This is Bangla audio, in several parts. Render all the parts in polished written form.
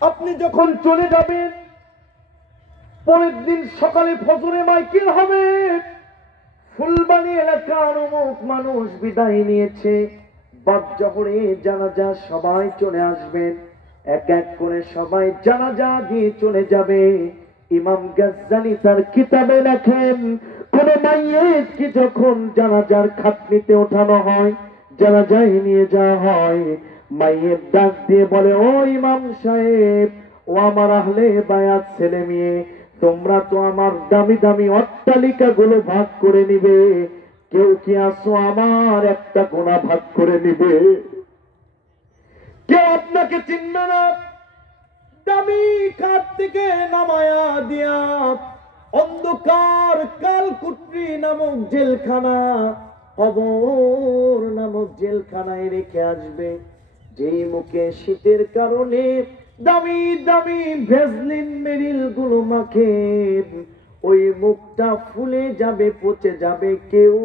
আপনি যখন চলে যাবেন, পরের দিন সকালে ফজরে মাইকেল হবে, ফুলবাড়ি এলাকার অমুক মানুষ বিদায় নিয়েছে, বাদ জহরে জানাজা, সবাই চলে আসবেন, এক এক করে সবাই জানাজা দিয়ে চলে যাবে। ইমাম গাজ্জালি তার কিতাবে লেখেন, কোন মাইয়েতকে যখন জানাজার খাটনিতে ওঠানো হয়, জানাজায় নিয়ে যাওয়া হয়, মাইয়ের ডাক দিয়ে বলে, ও ইমাম সাহেব, ও আমার আহলে বায়াত ছেলে মেয়ে, তোমরা তো আমার দামি দামি অট্টালিকা গুলো ভাগ করে নিবে, কেউ কি আসো আমার একটা গোনা ভাগ করে নিবে? কেউ আপনাকে চিনবে না, দামি খাট থেকে নামায়া দিয়া অন্ধকার কালকুটরি নামক জেলখানা, কবর নামক জেলখানায় রেখে আসবে, যেই মুখে শীতের কারণে দামি দামি ভেজলিন মেরিল গুলো মাখে, ওই মুখটা ফুলে যাবে, পচে যাবে, কেউ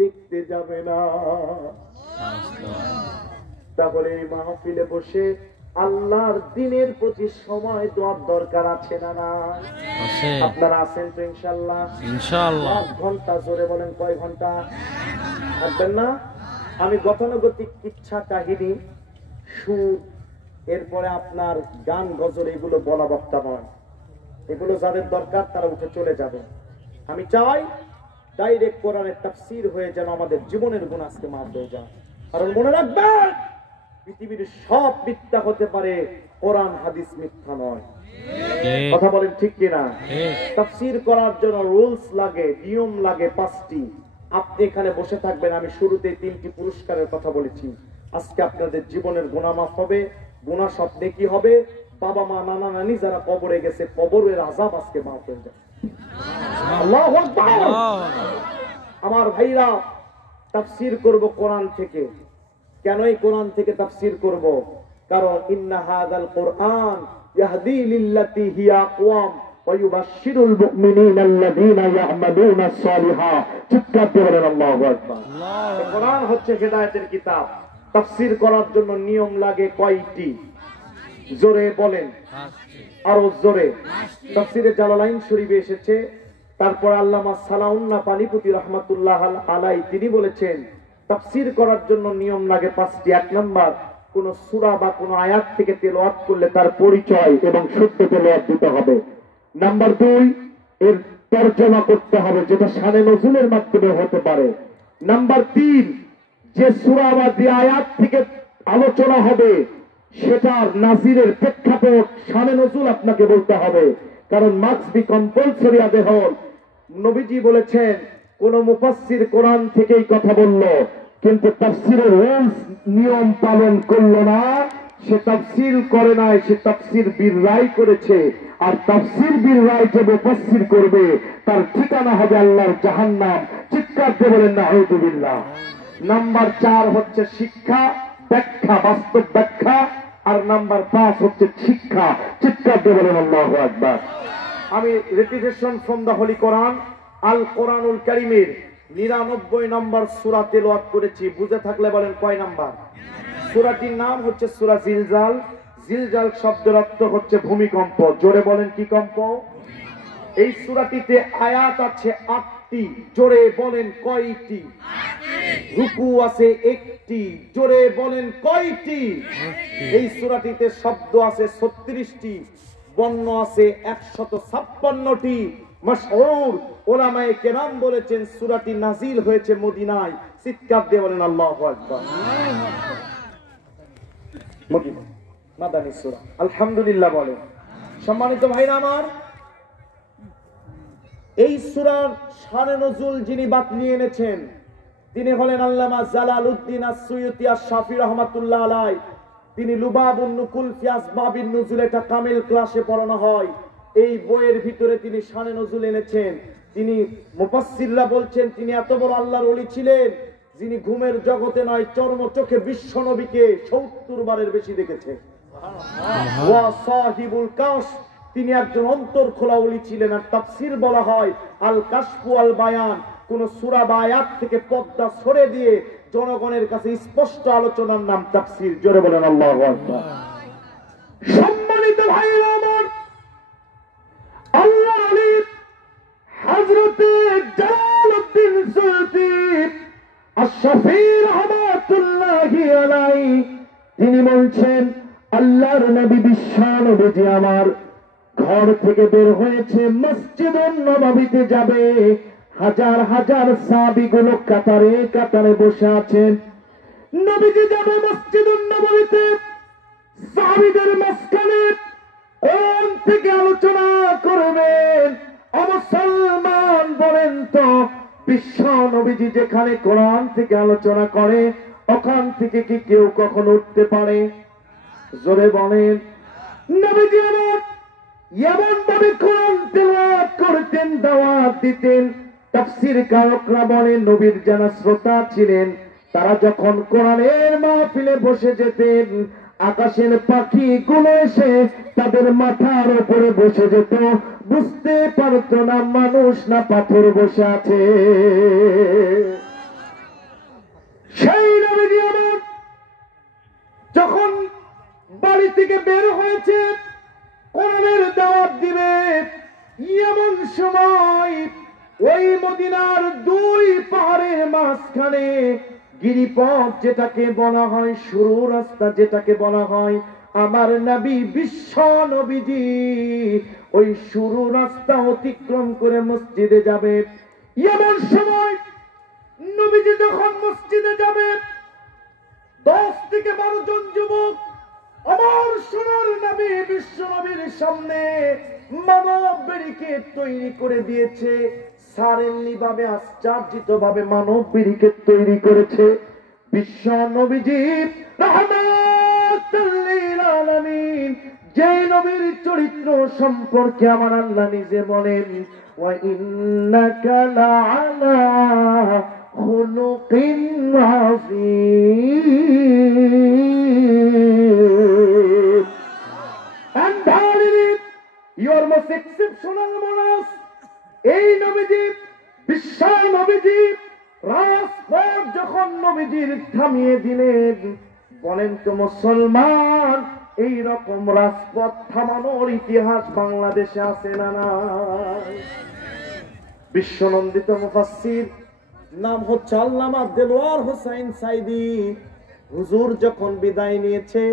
দেখতে যাবে না। তাহলে এই মাহফিলে বসে আল্লাহর দিনের প্রতি সময় দেওয়ার দরকার আছে না না? আপনারা আছেন তো ইনশাআল্লাহ? ইনশাআল্লাহ। 5 ঘন্টা, জোরে বলেন কয় ঘন্টা থাকবেন না? আমি গতানুগতিক কিচ্ছা কাহিনী, সুর, এরপরে আপনার গান গজল, এগুলো বলা বক্তা নয়। এগুলো যাদের দরকার তারা উঠে চলে যাবে। আমি চাই ডাইরেক্ট কোরআনের তাফসীর হয়ে যেন আমাদের জীবনের গুণ আজকে মাফ হয়ে যায়। কারণ মনে রাখবেন, পৃথিবীর সব মিথ্যা হতে পারে, কোরআন হাদিস মিথ্যা নয়। কথা বলেন ঠিক কিনা? তাফসীর করার জন্য রুলস লাগে, নিয়ম লাগে 5টি। আপনি এখানে বসে থাকবেন, আমি শুরুতে 3টি পুরস্কারের কথা বলেছি। আজকে আপনাদের জীবনের গুনাহ মাফ হবে, গুনাহ সব নেকি হবে। বাবা মা নানা নানি যারা কবরে গেছে, কবরের আযাব আজকে মাফ হয়ে যাবে। আল্লাহু আকবার। আমার ভাইরা, তাফসীর করব কোরআন থেকে। কেন এই কোরআন থেকে তাফসীর করব? কারণ ইন্না হাযাল কোরআন ইয়াহদি লিল্লাতী হিয়া আকওয়াম ওয়া ইউবাশশিরুল মুমিনিনা আল্লাযীনা ইয়া'মালুনাস সালিহাত। চিৎকার দিয়ে বলেন আল্লাহু আকবার। কোরআন হচ্ছে হেদায়েতের কিতাব। তাফসীর করার জন্য নিয়ম লাগে কয়টি? জোরে বলেন, আরো জোরে। তাফসীরে জালালাইন শরীফে এসেছে। তারপর আল্লামা সালাউল্লাহ পানিপতি রাহমাতুল্লাহ আলাইহি তিনি বলেছেন, তাফসীর করার জন্য নিয়ম লাগে 5টি। 1 নাম্বার, কোন সূরা বা কোন আয়াত থেকে তেলাওয়াত করলে তার পরিচয় এবং শুদ্ধ তেলাওয়াত দিতে হবে। নাম্বার 2, এর তরজমা করতে হবে, যেটা শানে নজুলের মাধ্যমে হতে পারে। নাম্বার 3, যে সূরা বা যে আয়াত থেকে আলোচনা হবে সেটার নাজিরের প্রেক্ষাপট শানে নজুল আপনাকে বলতে হবে। কারণ মাস্ট বি কম্পালসরি আদে হল। নবীজি বলেছেন, কোন মুফাসসির কোরআন থেকেই কথা বলল, কিন্তু তাফসীরের রুলস নিয়ম পালন করলো না, সে তাফসীর করে নাই, সে তাফসীর বিররাই করেছে। আর তাফসীর বিররাই যে মুফাসসির করবে, তার ঠিকানা হবে আল্লাহর জাহান্নাম। চিৎকার দিয়ে বলেন নাউযুবিল্লাহ। নাম্বার 4 হচ্ছে শিক্ষা, ব্যাখ্যা, বাস্তব ব্যাখ্যা। আর নাম্বার 5 হচ্ছে শিক্ষা। চিৎকার দিয়ে বলেন আল্লাহু আকবার। আমি রেপিটেশন ফ্রম দ্য হোলি কোরআন, আল কোরআনুল কারীমের 99 নম্বর সূরা তেলাওয়াত করেছি। বুঝে থাকলে বলেন কয় নাম্বার? সূরাটির নাম হচ্ছে সূরা জিলজাল। জিলজাল শব্দের অর্থ হচ্ছে ভূমিকম্প। জোরে বলেন কি কম্প? এই সূরাটিতে আয়াত আছে 8টি। জোরে বলেন কয়টি? 8টি। রুকু আছে 1টি। জোরে বলেন কয়টি? 1টি। এই সূরাটিতে শব্দ আছে 36টি, বর্ণ আছে 156টি। মাশহুর উলামায়ে কেরাম বলেছেন সূরাটি নাজিল হয়েছে মদিনায়। চিৎকার দিয়ে বলেন আল্লাহু আকবার। মদিনা মাদানী সূরা। আলহামদুলিল্লাহ বলেন। সম্মানিত ভাইরা আমার, এই সূরার শানে নজুল যিনি বাতলিয়ে এনেছেন তিনি হলেন আল্লামা জালালউদ্দিন আস-সুয়ুতি আশ-শাফি রাহমাতুল্লাহ আলাইহি। তিনি লুবাবুন নুকুল ফি আসবাবিন নুজুল, এটা কামিল ক্লাসে পড়ানো হয়। এই বইয়ের ভিতরে তিনি শানে নজুল এনেছেন। তিনি মুফাসসিররা বলছেন তিনি এত বড় আল্লাহর ওলি ছিলেন যিনি ঘুমের জগতে নয়, চর্ম চোখে বিশ্ব নবীকে ৭০ বারের বেশি দেখেছে। ওয়া সাহিবুল কাশফ, তিনি একজন অন্তর খোলা ওলি ছিলেন। আর তাফসীর বলা হয় আল কাশফু আল বায়ান, কোন সূরা বা আয়াত থেকে পর্দা সরে দিয়ে জনগণের কাছে স্পষ্ট আলোচনার নাম তাফসীর। জোরে বলেন আল্লাহু আকবার। সম্মানিত ভাই বলছেন আল্লাহর নবী বিশ্ব নবীজি আমার ঘর থেকে বের হয়েছে, মসজিদুন নববীতে যাবে। হাজার হাজার সাহাবীগুলো কাতারে কাতারে বসে আছেন। নবীজি যাবে মসজিদুন নববীতে, সাহাবীদের মাঝখানে কোন থেকে আলোচনা করবেন? মুসলমান বলেন তো, বিশ্ব নবীজি যেখানে কোরআন থেকে আলোচনা করে ওখান থেকে কি কেউ কখনো উঠতে পারে? জোরে বলেন। নবীজি আমার এমন ভাবে কোরআন তেলাওয়াত করতেন, দাওয়াত দিতেন। তাফসীর কারকরা বলেন নবীর যারা শ্রোতা ছিলেন তারা যখন কোরআনের মাহফিলে বসে যেতেন, আকাশের পাখিগুলো এসে তাদের মাথার উপরে বসে যেত, বুঝতে পারত না মানুষ না পাথর বসে আছে। সেই নবীজি আমার যখন বাড়ি থেকে বের হয়েছে কোরআনের দাওয়াত দিবে, এমন সময় ওই মদিনার দুই পাহাড়ের মাঝখানে গিরিপথ যেটাকে বলা হয়, সরু রাস্তা যেটাকে বলা হয়, আমার নবী বিশ্ব নবীজি ওই সরু রাস্তা অতিক্রম করে মসজিদে যাবে। এমন সময় নবীজি যখন মসজিদে যাবে 10 থেকে 12 জন যুবক আমার সোনার নবী বিশ্ব নবীর সামনে মানব ব্যারিকেড তৈরি করে দিয়েছে। সারেনলি ভাবে আশ্চর্যিত ভাবে মানব ব্যারিকেড তৈরি করেছে। বিশ্ব নবীজি রাহমাতুল লিল আলামিন, যে নবীর চরিত্র সম্পর্কে আমার আল্লাহ নিজে বলেন ওয়া ইন্নাকা লাআলা খুলুকিন আযীম, and verily you are most exceptional among us। এই নবীজি বিশ্ব নবীজি রাজপথ যখন নবীজির থামিয়ে দিলেন, বলেন তো মুসলমান এই রকম রাজপথ থামানোর ইতিহাস বাংলাদেশে আছে না নাই? বিশ্বনন্দিত মুফাসসির নাম হচ্ছে আল্লামা দেলোয়ার হোসেন সাইদি। হুজুর যখন বিদায় নিয়েছে,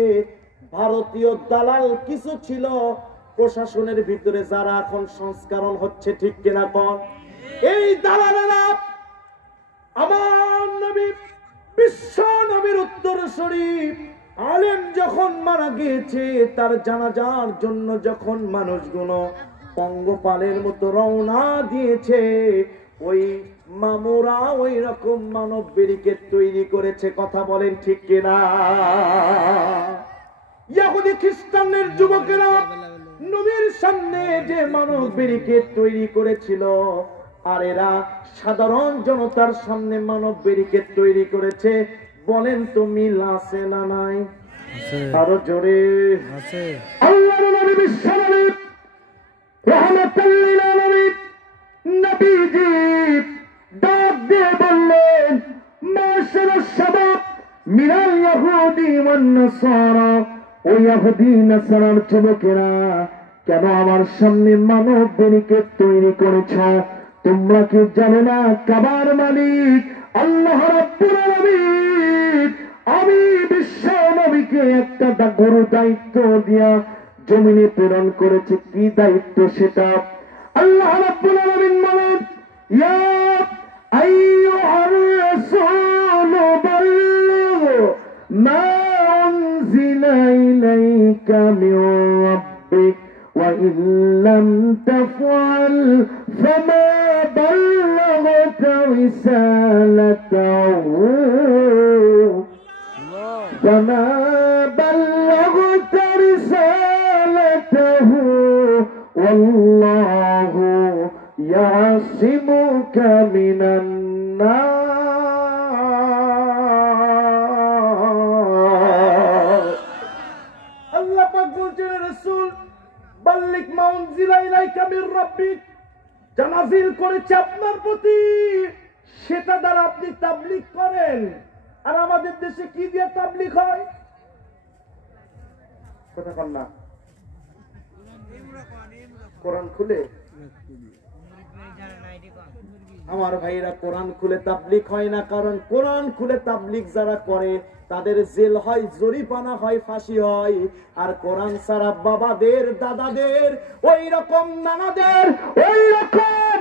ভারতীয় দালাল কিছু ছিল প্রশাসনের ভিতরে যারা এখন সংস্করণ হচ্ছে, ঠিক কিনা কোন? এই দালালেরা আমার নবী বিশ্ব নবীর উত্তরসূরি আলেম যখন মারা গিয়েছে, তার জানাজার জন্য যখন মানুষগুলো পঙ্গপালের মতো রওনা দিয়েছে, ওই মামুরা ওই রকম মানব ব্যারিকেড তৈরি করেছে। কথা বলেন ঠিক কিনা? ইহুদি খ্রিস্টানদের যুবকেরা নবীর সামনে যে মানব ব্যারিকেড তৈরি করেছিল, আর এরা সাধারণ জনতার সামনে মানব ব্যারিকেড তৈরি করেছে। বলেন তো মিল আছে না নাই? আরো জোরে আছে। আল্লাহর নবী বিশ্ব নবী রাহমাতুল লিল আলামিন নবীজি ডাক দিয়ে বললেন মাশাআল্লাহ শাবাব মিনাল ইহুদি ওয়ান নাসারা, ও ইহুদি নাসারার যুবকেরা কেন আমার সামনে মানব ব্যারিকেড তৈরি করেছ? তোমরা কি জানো না কাবার মালিক আল্লাহ রাব্বুল আলামিন আমি বিশ্ব নবীকে একটা বড় দায়িত্ব দিয়া জমিনে প্রেরণ করেছে। কি দায়িত্ব সেটা? আল্লাহ রাব্বুল আলামিন বলেন ইয়া আইয়ুহার রাসূল বাল্লিগ মা উনজিলা ইলাইকা মির রাব্বিক ওয়া ইন লাম তাফআল ফামা বাল্লাগতা রিসালাতাহু وما بلغت رسالته والله يعصمك من الناس। আল্লাহ পাক বলেন রাসূল বাল্লিগ মা উনজিলা ইলাইকা মির রাব্বিক, যা নাযিল করেছে আপনার প্রতি সেটা দ্বারা আপনি তাবলীগ করেন। আর আমাদের দেশে কি দিয়ে তাবলীগ হয়? কথা কন না, কোরআন খুলে আমার ভাইরা কোরআন খুলে তাবলীগ হয় না, কারণ কোরআন খুলে তাবলীগ যারা করে তাদের জেল হয়, জরিমানা হয়, ফাঁসি হয়। আর কোরআন ছাড়া বাবাদের, দাদাদের, ওই রকম নানাদের, ওই রকম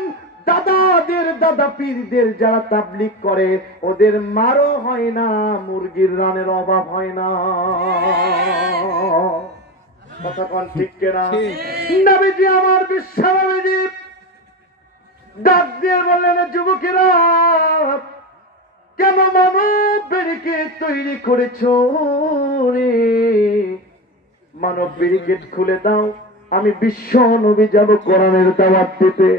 দাদাদের, দাদা পীরদের যারা তাবলীগ করে ওদের মারও হয় না, মুরগির রানের অভাব হয় না। কথা কোন ঠিক কিনা? নবীজি আমার বিশ্বনবীজি ডাক দিয়ে বললেন, যুবকেরা কেন মানব ব্যারিকেড তৈরি করেছো রে? মানব ব্যারিকেড খুলে দাও, আমি বিশ্ব নবী যাব কোরআনের দাওয়াত দিতে।